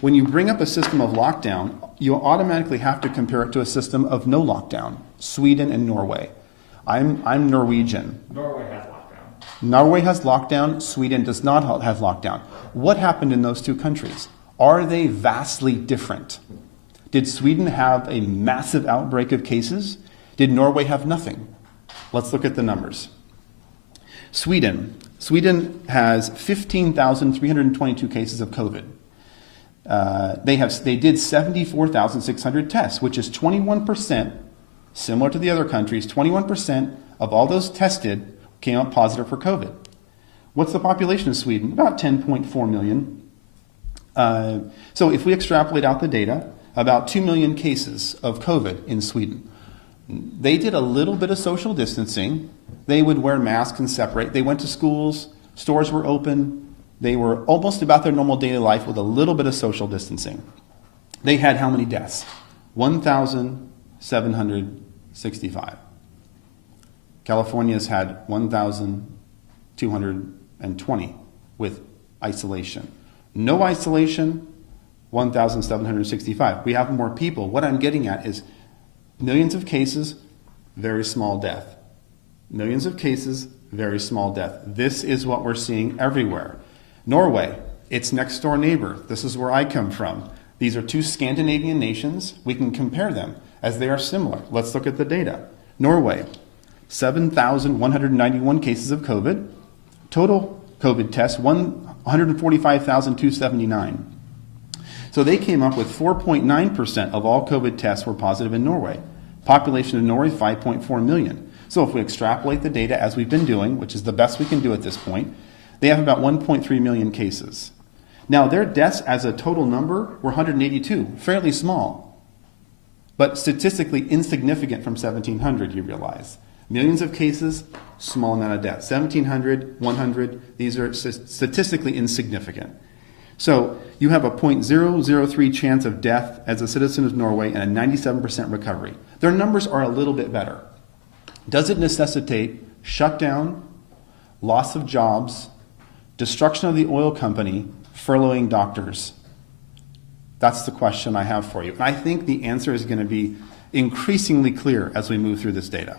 when you bring up a system of lockdown, you automatically have to compare it to a system of no lockdown, Sweden and Norway. I'm Norwegian. Norway has lockdown. Norway has lockdown, Sweden does not have lockdown. What happened in those two countries? Are they vastly different? Did Sweden have a massive outbreak of cases? Did Norway have nothing? Let's look at the numbers. Sweden has 15,322 cases of COVID. They did 74,600 tests, which is 21%, similar to the other countries, 21% of all those tested came out positive for COVID. What's the population of Sweden? About 10.4 million. So if we extrapolate out the data, about 2 million cases of COVID in Sweden. They did a little bit of social distancing. They would wear masks and separate. They went to schools, stores were open. They were almost about their normal daily life with a little bit of social distancing. They had how many deaths? 1,765. California's had 1,220 with isolation. No isolation, 1,765. We have more people. What I'm getting at is millions of cases, very small death. Millions of cases, very small death. This is what we're seeing everywhere. Norway, its next door neighbor. This is where I come from. These are two Scandinavian nations. We can compare them as they are similar. Let's look at the data. Norway, 7,191 cases of COVID. Total COVID tests, 145,279. So they came up with 4.9% of all COVID tests were positive in Norway. Population of Norway, 5.4 million. So if we extrapolate the data as we've been doing, which is the best we can do at this point, they have about 1.3 million cases. Now their deaths as a total number were 182, fairly small, but statistically insignificant from 1,700, you realize. Millions of cases, small amount of deaths. 1,700, 100, these are statistically insignificant. So you have a 0.003 chance of death as a citizen of Norway and a 97% recovery. Their numbers are a little bit better. Does it necessitate shutdown, loss of jobs, destruction of the oil company, furloughing doctors? That's the question I have for you. And I think the answer is going to be increasingly clear as we move through this data.